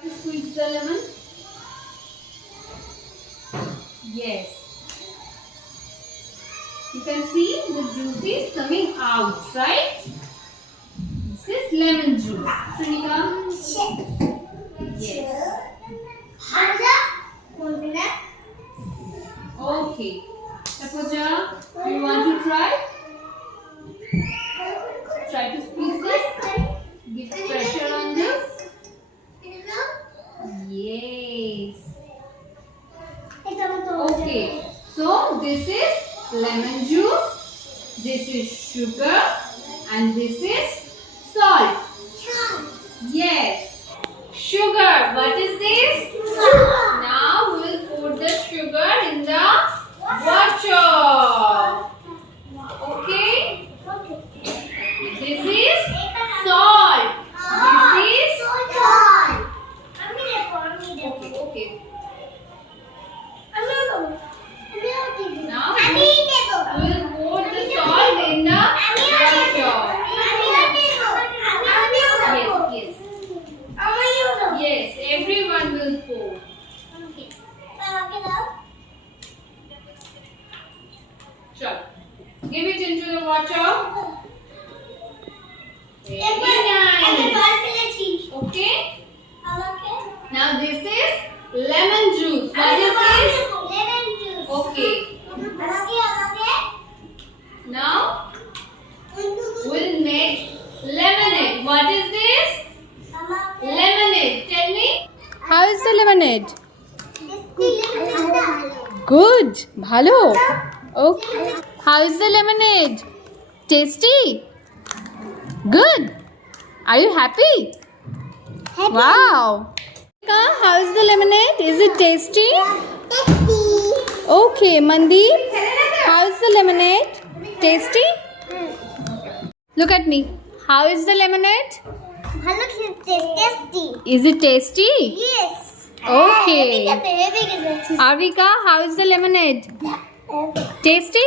Squeeze the lemon. Yes. You can see the juice is coming out, right? This is lemon juice. Shrunika? Yes. Okay. Tapoja, do you want to try? Try to squeeze this. Give pressure on this. Yes. Okay. So this is lemon juice. This is sugar. And this is salt. Yes. Sugar. What is this? Now we will put the sugar in the water. Okay. This is salt. This is okay. Now we will pour the salt in the water. Yes, everyone will pour. Sure. Give it into the water. Very nice. Okay. Now this is lemon juice. What is this? Okay. Now we'll make lemonade. What is this? Lemonade. Tell me. How is the lemonade? Good. Bhalo. Okay. How is the lemonade? Tasty? Good. Are you happy? Wow. How is the lemonade? Is it tasty? Okay, Mandeep. How is the lemonade? Tasty? Look at me. How is the lemonade? Is it tasty? Yes. Okay. Arvika, how is the lemonade? Tasty?